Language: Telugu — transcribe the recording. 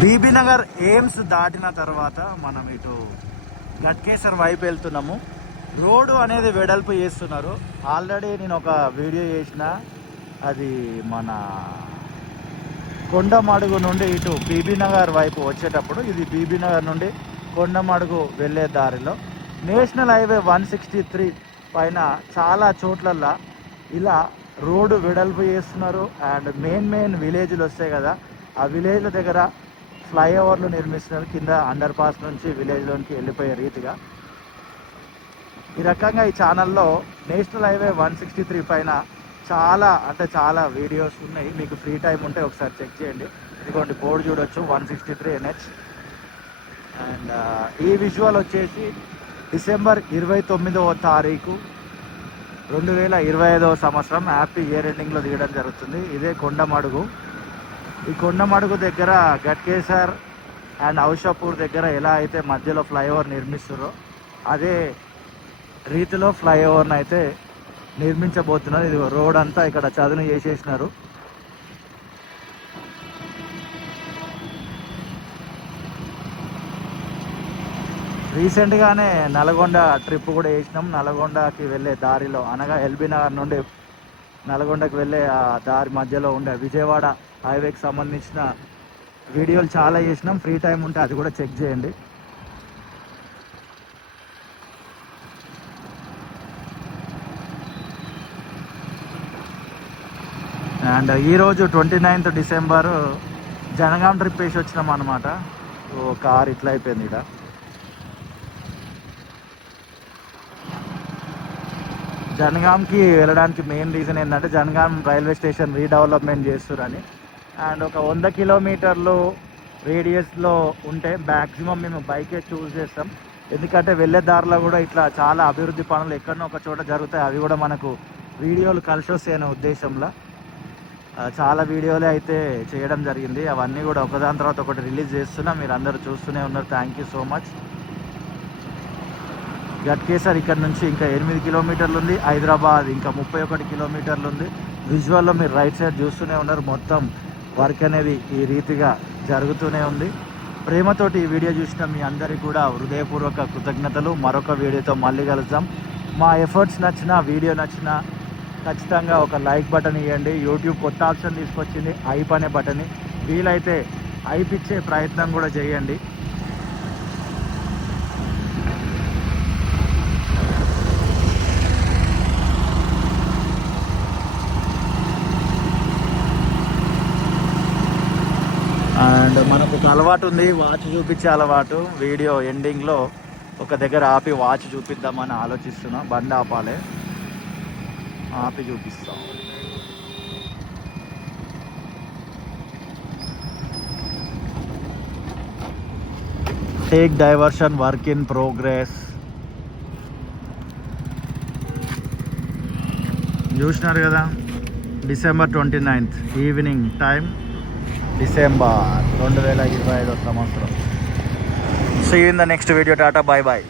బీబీ నగర్ ఎయిమ్స్ దాటిన తర్వాత మనం ఇటు గట్కేసర్ వైపు వెళ్తున్నాము. రోడ్డు అనేది వెడల్పు చేస్తున్నారు. ఆల్రెడీ నేను ఒక వీడియో చేసిన అది మన కొండమడుగు నుండి ఇటు బీబీ నగర్ వైపు వచ్చేటప్పుడు ఇది బీబీనగర్ నుండి కొండమడుగు వెళ్ళే దారిలో. National highway one sixty three పైన చాలా చోట్లల్లో ఇలా రోడ్డు వెడల్పు చేస్తున్నారు. అండ్ మెయిన్ మెయిన్ విలేజ్లు వస్తాయి కదా ఆ విలేజ్ల దగ్గర ఫ్లైఓవర్లు నిర్మిస్తున్నారు. కింద అండర్ పాస్ నుంచి విలేజ్లోనికి వెళ్ళిపోయే రీతిగా. ఈ రకంగా ఈ ఛానల్లో national highway one sixty three పైన చాలా అంటే చాలా వీడియోస్ ఉన్నాయి. మీకు ఫ్రీ టైం ఉంటే ఒకసారి చెక్ చేయండి. ఇదిగోండి బోర్డు చూడొచ్చు one sixty three NH. And ఈ విజువల్ వచ్చేసి డిసెంబర్ ఇరవై తొమ్మిదవ తారీఖు రెండు వేల ఇరవై ఐదవ సంవత్సరం. హ్యాపీ ఇయర్ ఎండింగ్లో దిగడం జరుగుతుంది. ఇదే కొండమడుగు. ఈ కొండమడుగు దగ్గర గట్కేసర్ అండ్ ఔషాపూర్ దగ్గర ఎలా అయితే మధ్యలో ఫ్లైఓవర్ నిర్మిస్తారో అదే రీతిలో ఫ్లైఓవర్ని అయితే నిర్మించబోతున్నారు. ఇది రోడ్ అంతా ఇక్కడ చదును చేసేసినారు. రీసెంట్గానే నల్గొండ ట్రిప్ కూడా వేసినాం నల్గొండకి వెళ్ళే దారిలో అనగా ఎల్బీ నగర్ నుండి నల్గొండకి వెళ్ళే ఆ దారి మధ్యలో ఉండే విజయవాడ హైవేకి సంబంధించిన వీడియోలు చాలా చేసినాం. ఫ్రీ టైం ఉంటే అది కూడా చెక్ చేయండి. అండ్ ఈరోజు twenty ninth December Jangaon trip వేసి వచ్చినాం అనమాట ఓ కార్ ఇట్లా అయిపోయింది ఇక్కడ జనగాంకి వెళ్ళడానికి మెయిన్ రీజన్ ఏంటంటే జనగాం రైల్వే స్టేషన్ రీడెవలప్మెంట్ చేస్తురని అండ్ ఒక వంద కిలోమీటర్లు రేడియస్లో ఉంటే మ్యాక్సిమం మేము బైకే చూస్ చేస్తాం. ఎందుకంటే వెళ్ళే దారిలో కూడా ఇట్లా చాలా అభివృద్ధి పనులు ఎక్కడనో ఒక చోట జరుగుతాయి. అవి కూడా మనకు వీడియోలు కలిసి వస్తాయి అనే ఉద్దేశంలో. చాలా వీడియోలే అయితే చేయడం జరిగింది. అవన్నీ కూడా ఒకదాని తర్వాత ఒకటి రిలీజ్ చేస్తున్నా. మీరు అందరూ చూస్తూనే ఉన్నారు. Thank you so much Ghatkesar ఇక్కడ నుంచి ఇంకా ఎనిమిది కిలోమీటర్లు ఉంది. హైదరాబాద్ ఇంకా ముప్పై ఒకటి కిలోమీటర్లు ఉంది. విజువల్లో మీరు రైట్ సైడ్ చూస్తూనే ఉన్నారు. మొత్తం వర్క్ అనేది ఈ రీతిగా జరుగుతూనే ఉంది. ప్రేమతోటి ఈ వీడియో చూసిన మీ అందరికీ కూడా హృదయపూర్వక కృతజ్ఞతలు. మరొక వీడియోతో మళ్ళీ కలుద్దాం. మా ఎఫర్ట్స్ నచ్చిన వీడియో నచ్చిన ఖచ్చితంగా ఒక లైక్ బటన్ ఇవ్వండి యూట్యూబ్ కొత్త ఆప్షన్ తీసుకొచ్చింది ఐప్ అనే బటన్ వీలైతే ఐప్ ఇచ్చే ప్రయత్నం కూడా చేయండి. అండ్ మనకు ఒక అలవాటు ఉంది వాచ్ చూపించే అలవాటు. వీడియో ఎండింగ్లో ఒక దగ్గర ఆపి వాచ్ చూపిద్దామని ఆలోచిస్తున్నా బండి ఆపాలి. ఆపి చూపిస్తాం. Take diversion work in progress చూసినారు కదా December twenty ninth evening time December రెండు వేల ఇరవై ఐదో సంవత్సరం. See in the next video Tata bye bye